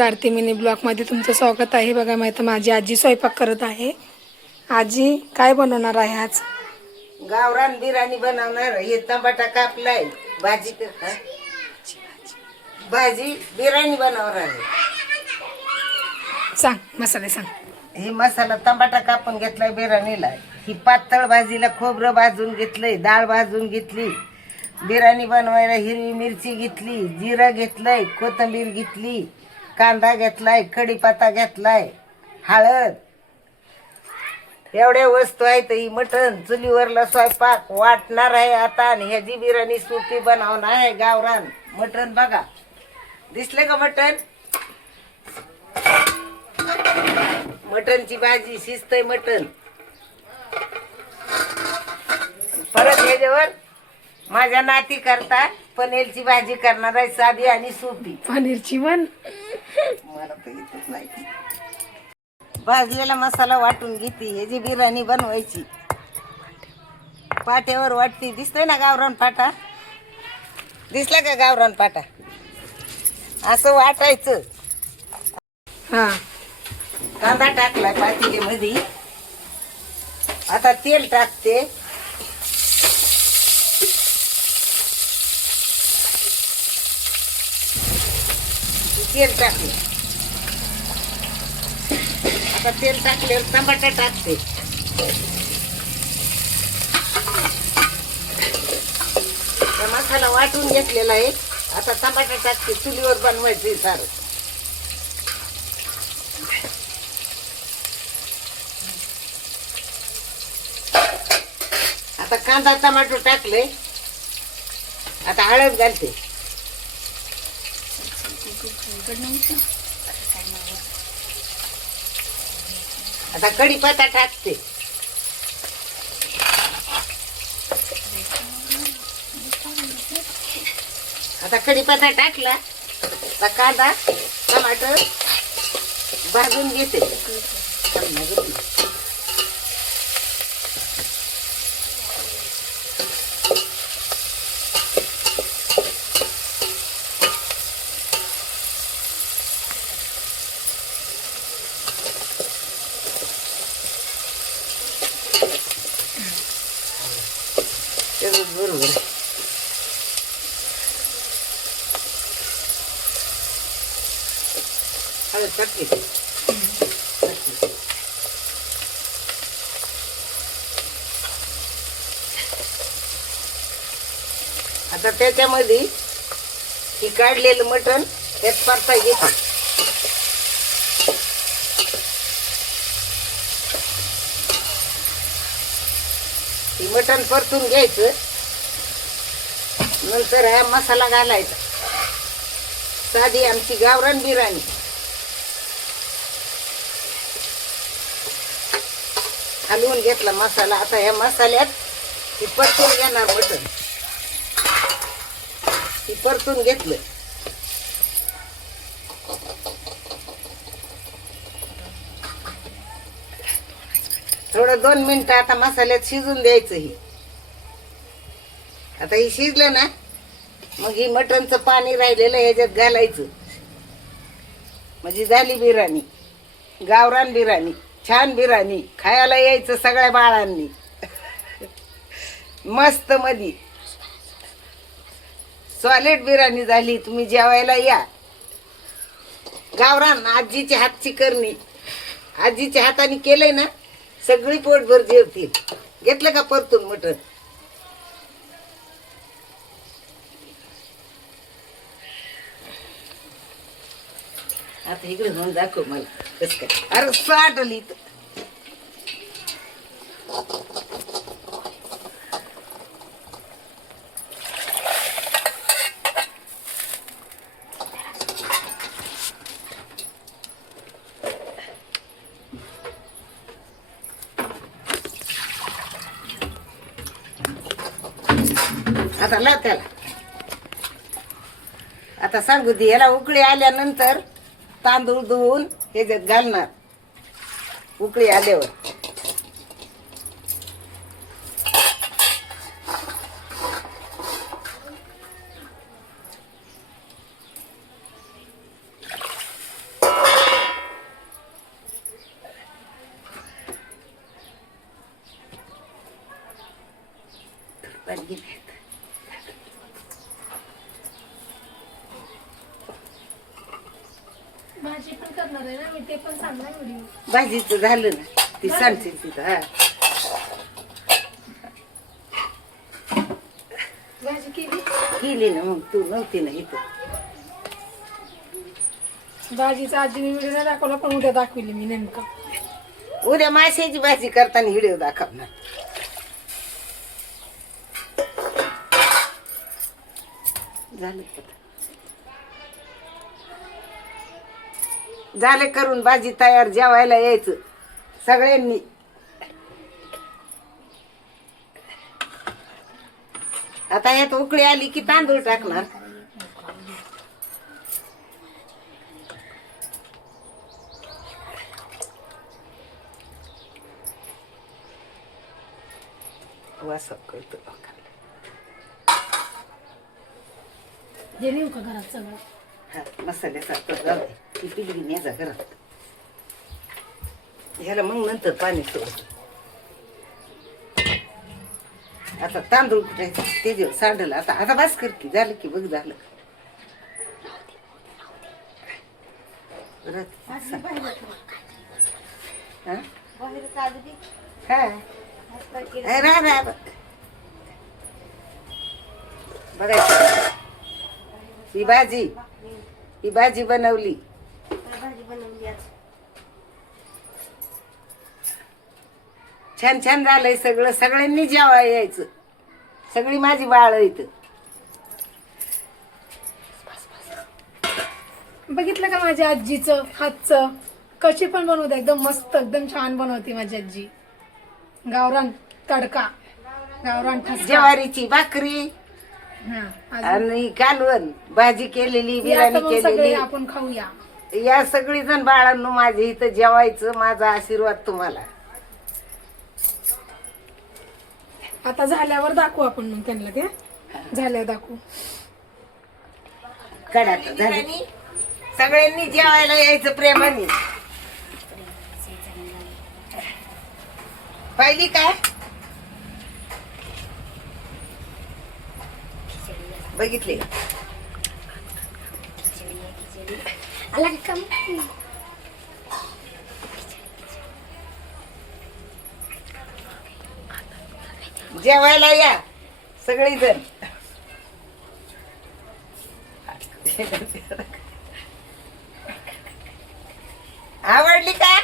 आरती mini ब्लॉगमध्ये तुमचं स्वागत आहे. बघा माहिती माझी आजी स्वयंपाक करत आहे. आजी काय बनवणार आहे आज? गावरान बिर्याणी बनवणार. हे टमाटा कापलाय, भाजी बिर्याणी बनवणार आहे. सांग मसाले सांग. ही मसाला टमाटा कापून घेतलाय बिर्याणीला. ही पातळ भाजीला खोबरं भाजून घेतलंय, डाळ भाजून घेतली. बिर्याणी बनवायला हिरवी मिरची घेतली, जिरं घेतलंय, कोथिंबीर घेतली, कांदा घेतलाय, कढीपत्ता घेतलाय, हळद. एवढ्या वस्तू आहेत. ही मटण चुलीवरला स्वयंपाक वाटणार आहे आता. आणि ह्याची बिर्याणी सोपी बनवणार आहे. गावरान मटण बघा, दिसले का मटण? मटणची भाजी शिजतंय मटण. परत ह्याच्यावर माझ्या नाती करता पनीरची भाजी करणार आहे, साधी आणि सोपी. पनीरची पण मला तर येतच नाही. भाजलेला मसाला वाटून घेते. ह्याची बिर्याणी बनवायची. पाट्यावर वाटते. दिसतंय ना गावरान पाटा? दिसला का गावरान पाटा? असं वाटायचं. हा कांदा टाकला पातेल्यामध्ये. आता तेल टाकते. तेल टाकले. आता तेल टाकल्यावर टमाटा टाकते. मसाला वाटून घेतलेला आहे. आता टमाटा टाकते. चुलीवर बनवायचे सारं. आता कांदा टमाटो टाकले. आता हळद घालते. आता कढीपत्ता टाकते. आता कढीपत्ता टाकला. आता कांदा टमाटर भाजून घेते. बरोबर. हळद टाकली. आता त्याच्यामध्ये ही काढलेलं मटण त्यात परता घेते. ही मटण परतून घ्यायचं. नंतर हा मसाला घालायचा. साधी आमची गावरान बिर्याणी. हलवून घेतला मसाला. आता ह्या मसाल्यात ही परतून घेणार मटण. ही परतून घेतलं. थोडं 2 मिनिटं आता मसाल्यात शिजून द्यायचं. ही आता ही शिजलं ना, मग ही मटणचं पाणी राहिलेलं ह्याच्यात घालायचं. म्हणजे झाली बिर्याणी. गावरान बिर्याणी, छान बिर्याणी. खायला यायचं सगळ्या बाळांनी. मस्त मधी सॉलिड बिर्याणी झाली. तुम्ही जेवायला या. गावरान आजीच्या हातची करणी. आजीच्या हाताने केलंय ना, सगळी पोटभर जेवतील. घेतलं का परतून मटण? आता इकडे जाऊन दाखव मला कसं काय. अरे साठली. आता लाव त्याला. आता सांगू दे. याला उकळी आल्यानंतर तांदूळ धुवून ह्याच्यात घालणार. उकळी आल्यावर भाजी पण करणार आहे ना मी, ते पण सांगणार व्हिडिओ. भाजीचं झालं ना, ती सांगते तिथं. हा भाजी केली. केली ना, मग तू नव्हती ना इथं. भाजीचा आजीने व्हिडिओ नाही दाखवला, पण उद्या दाखवली मी नेमकं. उद्या माशाची भाजी करताना व्हिडिओ दाखवणार. झालं झाले करून भाजी तयार, जेवायला यायचं सगळ्यांनी. आता यात उकळी आली की तांदूळ टाकणार. वास करतो. हे नेऊ का घरात सगळं. हा मसाल्यासारखं जाऊ दे. ती पिलगी न्यायचा घरात. ह्याला मग नंतर पाणी सोडत. आता तांदूळ कुठायचं ते दिवस सांडलं. आता आता बस कर की, झालं की बघ झालं. बघायचं ही भाजी बनवली. छान छान झालंय सगळं. सगळ्यांनी जेवायला यायचं. सगळी माझी बाळ इथं. बघितलं का माझ्या आजीचं हातचं, कशी पण बनवते, एकदम मस्त, एकदम छान बनवते माझी आजी. गावरान तडका, गावरान ठसका. ज्वारीची भाकरी हा, अजून? आणि कालवण, भाजी केलेली, या बिर्याणी तर मग सगळे केलेली. आपण खाऊया. या सगळी जण बाळांनो माझ्या इथं जेवायचं. माझा आशीर्वाद तुम्हाला. आता झाल्यावर दाखवू आपण मग त्यांना, ते झाल्यावर दाखवू. कडा सगळ्यांनी जेवायला यायचं प्रेमाने. पहिली काय बघितले. जेवायला या सगळीजण. आवडली का?